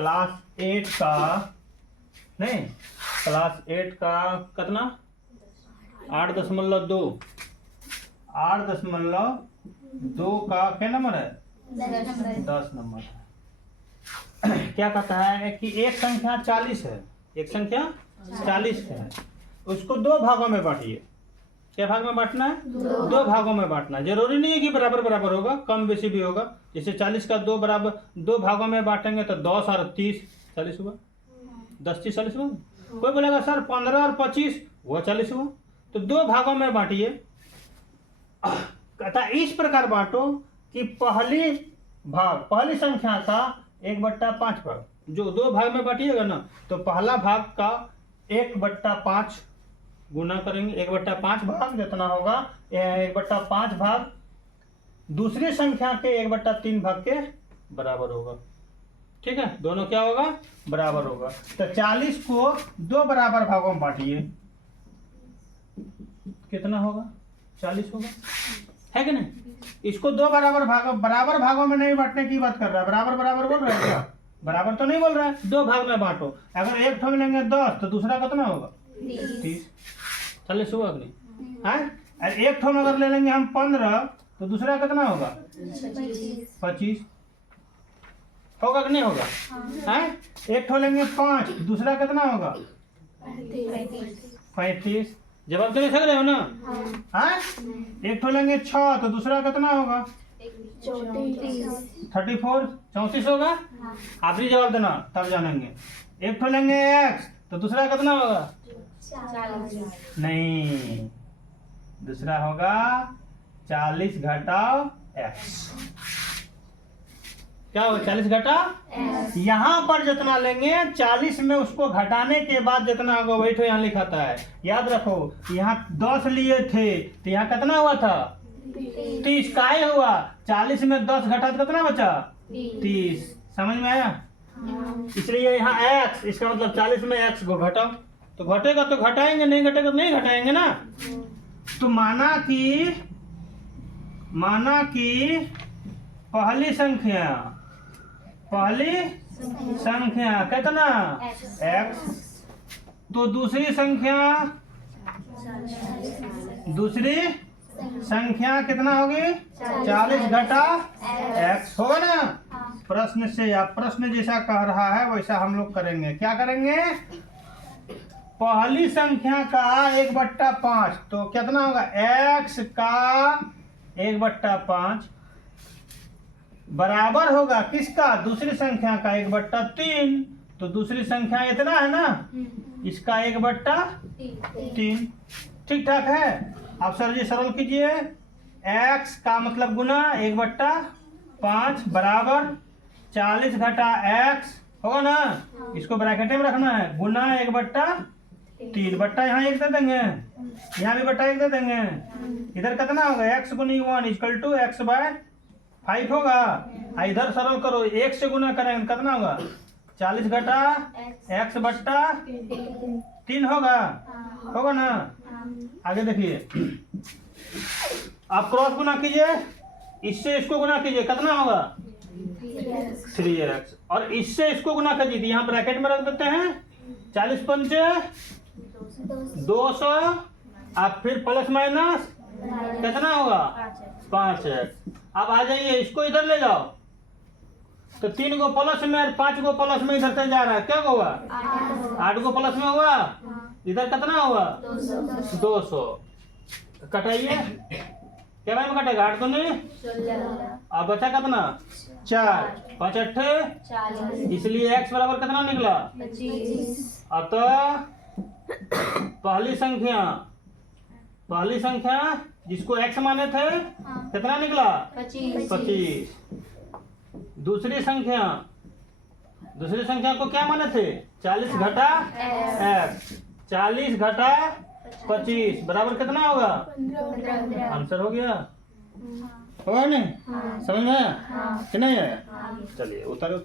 Class 8 का नहीं, class 8 का कितना 8.2 8.2 का क्या नंबर है 10 नंबर है। क्या कहता है कि एक संख्या 40 है, एक संख्या 40 है, उसको दो भागों में बांटिए। क्या भाग में बांटना है? दो भागों में बांटना है। जरूरी नहीं है कि बराबर बराबर होगा, कम बेसी भी होगा। जैसे 40 का दो भागों में बांटेंगे तो 10 और 30 40 हुआ, 10 30 40 हुआ। कोई बोलेगा सर 15 और 25 वो 40 हुआ। तो दो भागों में बांटिए। कहता इस प्रकार बांटो कि पहली संख्या का 1/5 भाग, जो दो भाग में बांटिएगा ना, तो पहला भाग का 1/5 गुना करेंगे, 1/5 भाग जितना होगा 1/5 भाग दूसरी संख्या के 1/3 भाग के बराबर होगा। ठीक है, दोनों क्या होगा बराबर होगा। तो 40 को दो बराबर भागों में बांटिए, कितना होगा 40 होगा, है कि नहीं। इसको दो बराबर भागों में नहीं बांटने की बात कर रहा है। बराबर बराबर बोल रहा है क्या? बराबर तो नहीं बोल रहा है। दो भाग में बांटो। अगर एक ठो में लेंगे 10 तो दूसरा कितना होगा 30 40 हुआ कि नहीं। एक ठो में अगर ले लेंगे हम 15 तो दूसरा कितना होगा 25 होगा कि नहीं होगा। एक ठो लेंगे 5 दूसरा कितना होगा 35। जवाब तो नहीं सक रहे हो ना। एक ठो लेंगे 6 तो दूसरा कितना होगा 34 34 होगा। आप भी जवाब देना तब जानेंगे। एक ठो लेंगे x तो दूसरा कितना होगा 40 नहीं, दूसरा होगा 40 घटाओ x। क्या होगा 40 घटा यहाँ पर जितना लेंगे 40 में उसको घटाने के बाद जितना होगा वही तो यहाँ लिखाता है। याद रखो यहाँ 10 लिए थे तो यहाँ कितना हुआ था 30 काहे हुआ 40 में 10 घटा तो कितना बचा 30। समझ में आया। इसलिए यहाँ x, इसका मतलब 40 में x को घटाओ। तो घटेगा तो घटाएंगे, नहीं घटेगा तो नहीं घटाएंगे ना। तो माना कि पहली संख्या कितना x, तो दूसरी संख्या कितना होगी 40 घटा x होगा ना। प्रश्न से या प्रश्न जैसा कह रहा है वैसा हम लोग करेंगे। क्या करेंगे, पहली संख्या का 1/5 तो कितना होगा x का 1/5 बराबर होगा किसका दूसरी संख्या का 1/3। तो दूसरी संख्या इतना है ना, इसका 1/3। ठीक ठाक है। अब सर जी सरल कीजिए। x का मतलब गुना 1/5 बराबर 40 घटा x होगा ना। इसको ब्रैकेट में रखना है, गुना 1/3 बट्टा यहाँ 1 दे देंगे, यहाँ भी बट्टा 1 दे देंगे। इधर कितना होगा x गुनी 1 = x/5 होगा। इधर सरल करो, 1 से गुना करेंगे कितना होगा 40 घटा x/3 होगा ना। आगे देखिए, आप क्रॉस गुना कीजिए, इससे इसको गुना कीजिए कितना होगा 3x, और इससे इसको गुना कीजिए यहाँ ब्रैकेट में रख देते हैं 40 पंचे 200, आप फिर प्लस माइनस कितना होगा 5x। अब आ जाइए, इसको इधर ले जाओ तो 3 को प्लस में और 5 को प्लस में इधर से जा रहा है, क्या होगा 8 को प्लस में हुआ, इधर कितना हुआ 200। कटाइए, क्या में कटेगा 8 नहीं, अब बचा कितना 4 5 8 40, इसलिए x बराबर कितना निकला 25। अतः पहली संख्या जिसको x माने थे कितना निकला 25। दूसरी संख्या को क्या माने थे 40 घटा x, 40 घटा 25 बराबर कितना होगा 15। आंसर हो गया, होगा नहीं। समझ में आया कि नहीं आया। चलिए उतारो।